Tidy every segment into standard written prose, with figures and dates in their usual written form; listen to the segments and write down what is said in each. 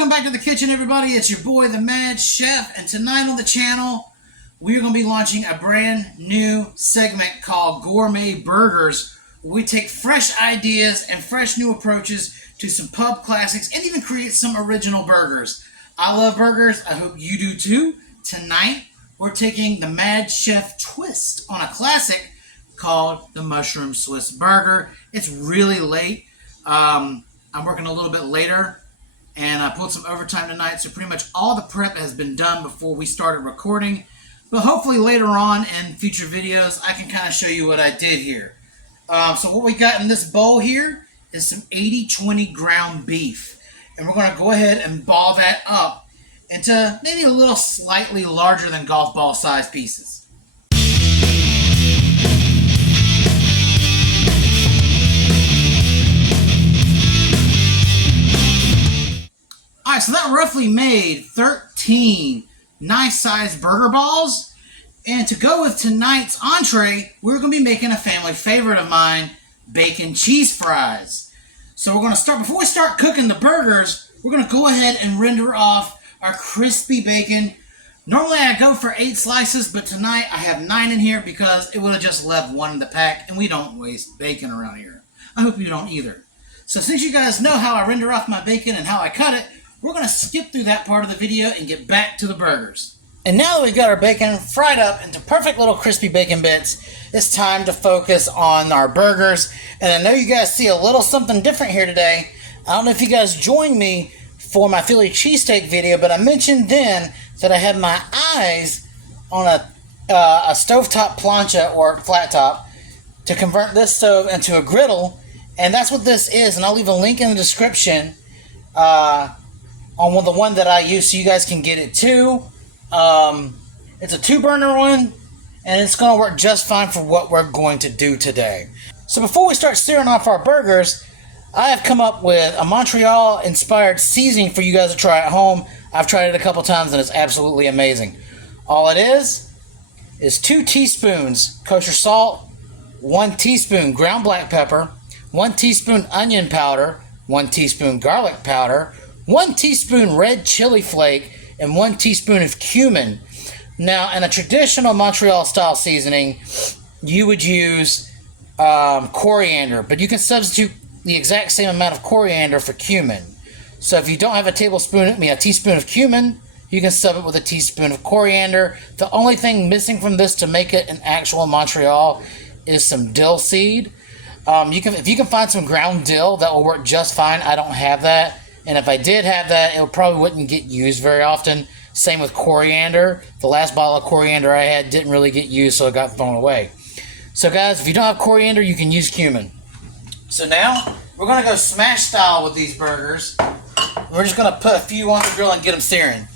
Welcome back to the kitchen, everybody. It's your boy, the Mad Chef, and tonight on the channel, we're going to be launching a brand new segment called Gourmet Burgers, where we take fresh ideas and fresh new approaches to some pub classics and even create some original burgers. I love burgers. I hope you do too. Tonight, we're taking the Mad Chef twist on a classic called the Mushroom Swiss Burger. It's really late. I'm working a little bit later, and I pulled some overtime tonight, so pretty much all the prep has been done before we started recording. But hopefully later on in future videos, I can kind of show you what I did here. So what we got in this bowl here is some 80-20 ground beef. And we're going to go ahead and ball that up into maybe a little slightly larger than golf ball size pieces. Alright, so that roughly made 13 nice-sized burger balls. And to go with tonight's entree, we're going to be making a family favorite of mine, bacon cheese fries. So we're going to start, before we start cooking the burgers, we're going to go ahead and render off our crispy bacon. Normally I go for 8 slices, but tonight I have 9 in here because it would have just left 1 in the pack, and we don't waste bacon around here. I hope you don't either. So since you guys know how I render off my bacon and how I cut it, we're going to skip through that part of the video and get back to the burgers. And now that we've got our bacon fried up into perfect little crispy bacon bits, it's time to focus on our burgers. And I know you guys see a little something different here today. I don't know if you guys joined me for my Philly cheesesteak video, but I mentioned then that I had my eyes on a stovetop plancha or flat top to convert this stove into a griddle. And that's what this is. And I'll leave a link in the description on the one that I use so you guys can get it too. It's a 2-burner one, and it's going to work just fine for what we're going to do today. So before we start searing off our burgers, I have come up with a Montreal-Inspired Seasoning for you guys to try at home. I've tried it a couple times, and it's absolutely amazing. All it is 2 teaspoons kosher salt, 1 teaspoon ground black pepper, 1 teaspoon onion powder, 1 teaspoon garlic powder, 1 teaspoon red chili flake, and 1 teaspoon of cumin. Now, in a traditional Montreal-style seasoning, you would use coriander, but you can substitute the exact same amount of coriander for cumin. So if you don't have a teaspoon of cumin, you can sub it with a teaspoon of coriander. The only thing missing from this to make it an actual Montreal is some dill seed. If you can find some ground dill, that will work just fine. I don't have that. And if I did have that, it probably wouldn't get used very often. Same with coriander. The last bottle of coriander I had didn't really get used, so it got thrown away. So guys, if you don't have coriander, you can use cumin. So now, we're going to go smash style with these burgers. We're just going to put a few on the grill and get them searing.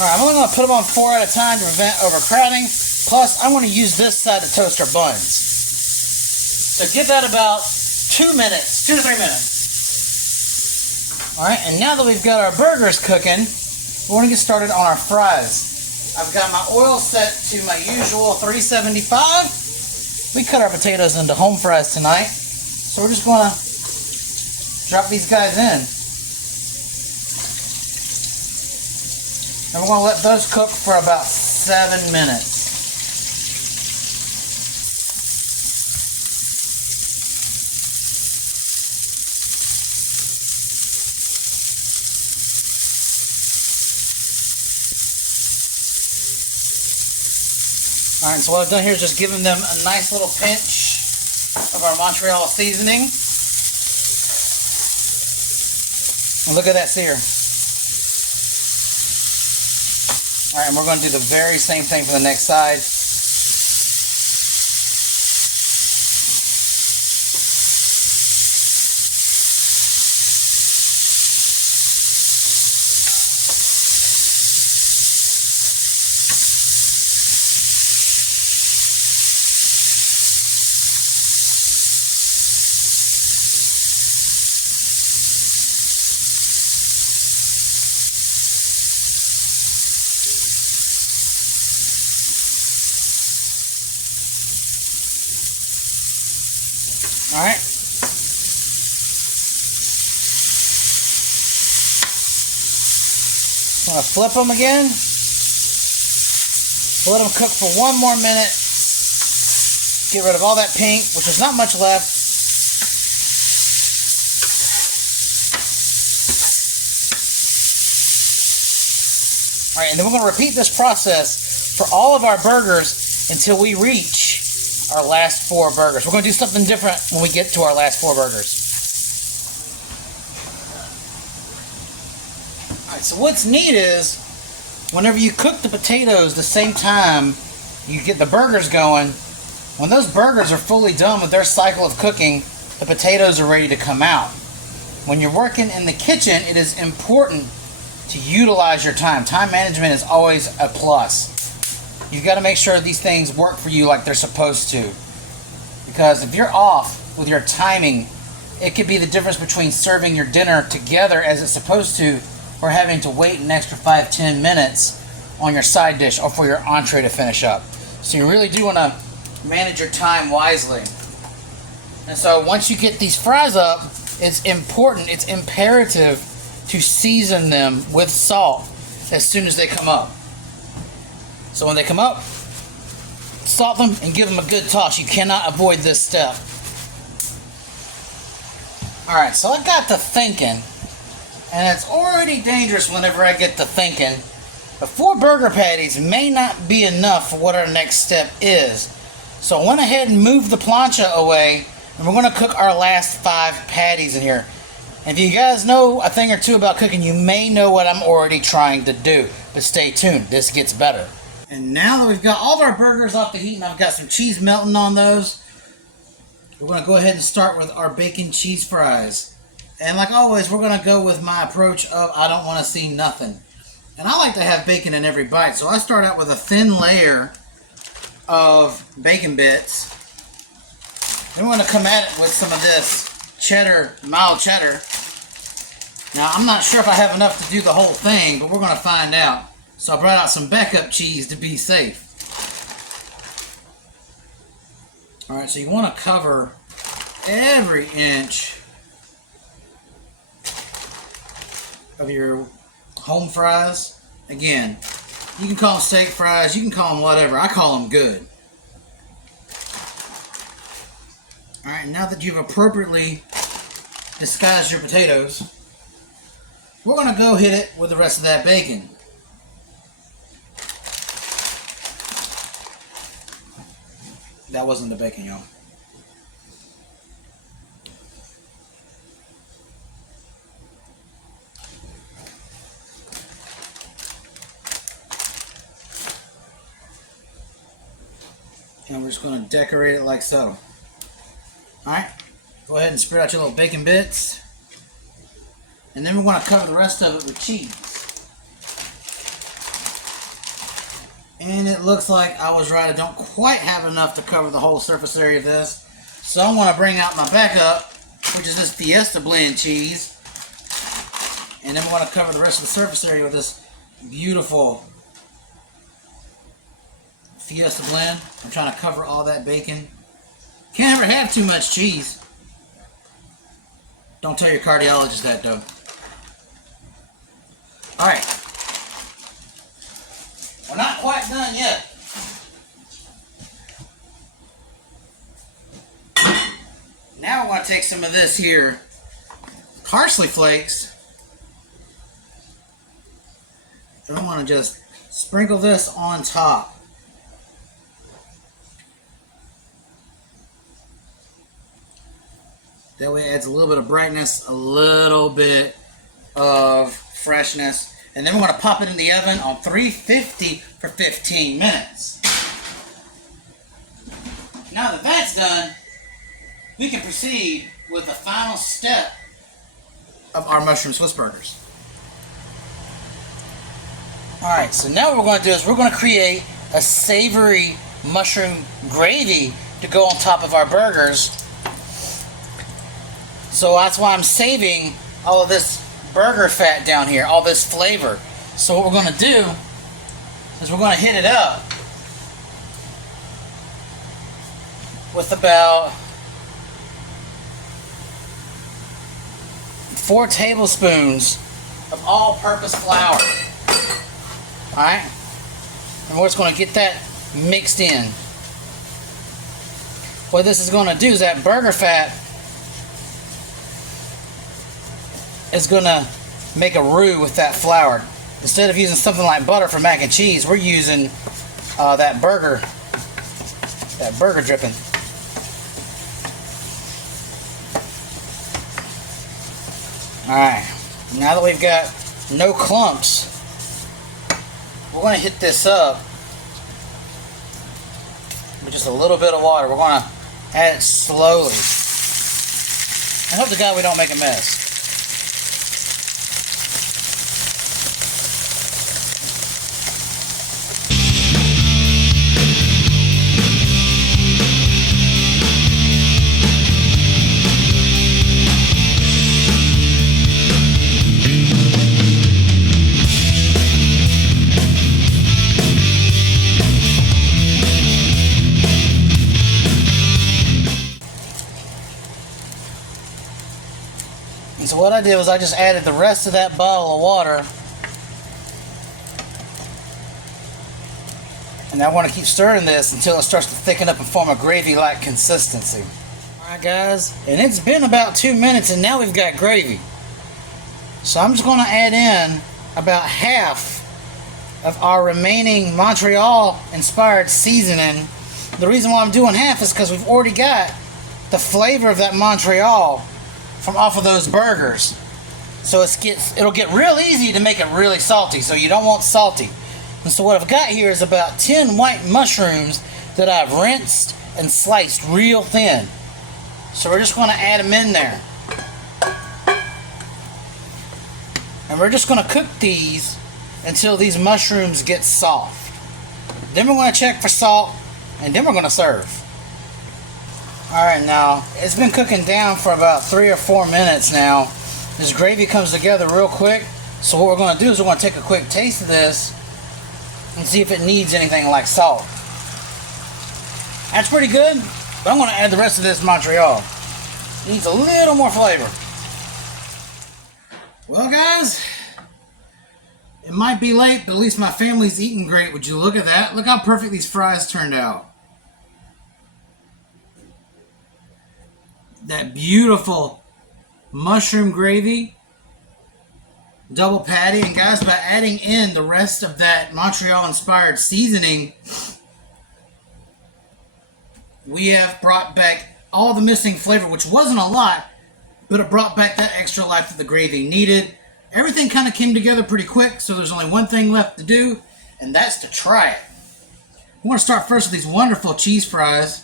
Alright, I'm only going to put them on 4 at a time to prevent overcrowding. Plus, I'm going to use this side to toast our buns. So give that about 2 minutes, 2 to 3 minutes. Alright, and now that we've got our burgers cooking, we're going to get started on our fries. I've got my oil set to my usual 375. We cut our potatoes into home fries tonight. So we're just going to drop these guys in. And we're going to let those cook for about 7 minutes. Alright, so what I've done here is just giving them a nice little pinch of our Montreal seasoning. And look at that sear. Alright, and we're going to do the very same thing for the next side. All right. I'm going to flip them again. Let them cook for one more minute. Get rid of all that pink, which is not much left. All right, and then we're going to repeat this process for all of our burgers until we reach our last 4 burgers. We're going to do something different when we get to our last 4 burgers. All right, so what's neat is whenever you cook the potatoes the same time you get the burgers going, when those burgers are fully done with their cycle of cooking, the potatoes are ready to come out. When you're working in the kitchen, it is important to utilize your time. Time management is always a plus. You've got to make sure these things work for you like they're supposed to. Because if you're off with your timing, it could be the difference between serving your dinner together as it's supposed to or having to wait an extra 5-10 minutes on your side dish or for your entree to finish up. So you really do want to manage your time wisely. And so once you get these fries up, it's important, it's imperative to season them with salt as soon as they come up. So when they come up, salt them and give them a good toss. You cannot avoid this step. Alright, so I got to thinking, and it's already dangerous whenever I get to thinking, but 4 burger patties may not be enough for what our next step is. So I went ahead and moved the plancha away, and we're going to cook our last 5 patties in here. And if you guys know a thing or two about cooking, you may know what I'm already trying to do. But stay tuned, this gets better. And now that we've got all of our burgers off the heat and I've got some cheese melting on those, we're going to go ahead and start with our bacon cheese fries. And like always, we're going to go with my approach of I don't want to see nothing. And I like to have bacon in every bite, so I start out with a thin layer of bacon bits. Then we're going to come at it with some of this cheddar, mild cheddar. Now, I'm not sure if I have enough to do the whole thing, but we're going to find out. So I brought out some backup cheese to be safe. Alright, so you want to cover every inch of your home fries. Again, you can call them steak fries, you can call them whatever. I call them good. Alright, now that you've appropriately disguised your potatoes, we're going to go hit it with the rest of that bacon. That wasn't the bacon, y'all. And we're just going to decorate it like so. Alright, go ahead and spread out your little bacon bits. And then we're going to cover the rest of it with cheese. And it looks like I was right. I don't quite have enough to cover the whole surface area of this. So I'm going to bring out my backup, which is this Fiesta blend cheese. And then we're going to cover the rest of the surface area with this beautiful Fiesta blend. I'm trying to cover all that bacon. Can't ever have too much cheese. Don't tell your cardiologist that, though. Alright. We're not quite done yet. Now we're going to take some of this here parsley flakes. And I want to just sprinkle this on top. That way it adds a little bit of brightness, a little bit of freshness. And then we're going to pop it in the oven on 350 for 15 minutes. Now that that's done, we can proceed with the final step of our mushroom Swiss burgers. Alright, so now what we're going to do is we're going to create a savory mushroom gravy to go on top of our burgers. So that's why I'm saving all of this burger fat down here, all this flavor. So what we're going to do is we're going to hit it up with about 4 tablespoons of all-purpose flour. Alright? And we're just going to get that mixed in. What this is going to do is that burger fat is going to make a roux with that flour. Instead of using something like butter for mac and cheese, we're using that burger dripping. Alright, now that we've got no clumps, we're going to hit this up with just a little bit of water. We're going to add it slowly. I hope to God we don't make a mess. And so what I did was I just added the rest of that bottle of water. And I want to keep stirring this until it starts to thicken up and form a gravy-like consistency. Alright guys, and it's been about 2 minutes and now we've got gravy. So I'm just going to add in about half of our remaining Montreal-Inspired Seasoning. The reason why I'm doing half is because we've already got the flavor of that Montreal from off of those burgers. So it'll get real easy to make it really salty, so you don't want salty. And so what I've got here is about 10 white mushrooms that I've rinsed and sliced real thin. So we're just going to add them in there. And we're just going to cook these until these mushrooms get soft. Then we're going to check for salt, and then we're going to serve. Alright, now it's been cooking down for about 3 or 4 minutes now. This gravy comes together real quick. So what we're going to do is we're going to take a quick taste of this and see if it needs anything like salt. That's pretty good, but I'm going to add the rest of this Montreal. It needs a little more flavor. Well guys, it might be late, but at least my family's eating great. Would you look at that? Look how perfect these fries turned out. That beautiful mushroom gravy, double patty, and guys, by adding in the rest of that Montreal-inspired seasoning, we have brought back all the missing flavor, which wasn't a lot, but it brought back that extra life that the gravy needed. Everything kind of came together pretty quick, so there's only one thing left to do, and that's to try it. I want to start first with these wonderful cheese fries.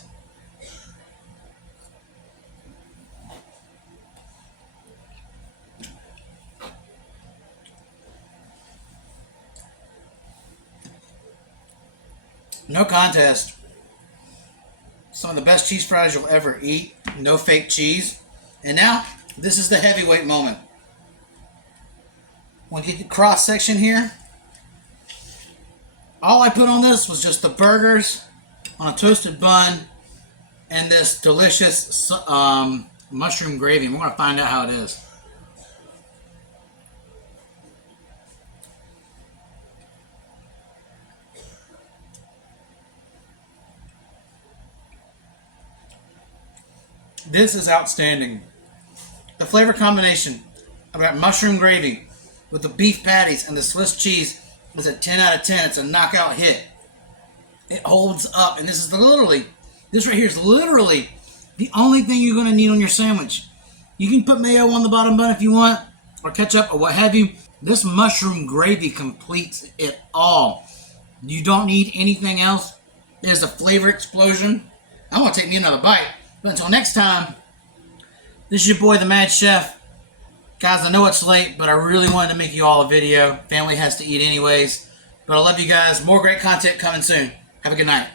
No contest. Some of the best cheese fries you'll ever eat. No fake cheese. And now, this is the heavyweight moment. When you get the cross section here, all I put on this was just the burgers on a toasted bun and this delicious mushroom gravy. And we're going to find out how it is. This is outstanding. The flavor combination of that mushroom gravy with the beef patties and the Swiss cheese is a 10 out of 10. It's a knockout hit. It holds up, and this right here is literally the only thing you're going to need on your sandwich. You can put mayo on the bottom bun if you want, or ketchup, or what have you. This mushroom gravy completes it all. You don't need anything else. There's a flavor explosion. I'm going to take me another bite. But until next time, this is your boy, the Mad Chef. Guys, I know it's late, but I really wanted to make you all a video. Family has to eat anyways. But I love you guys. More great content coming soon. Have a good night.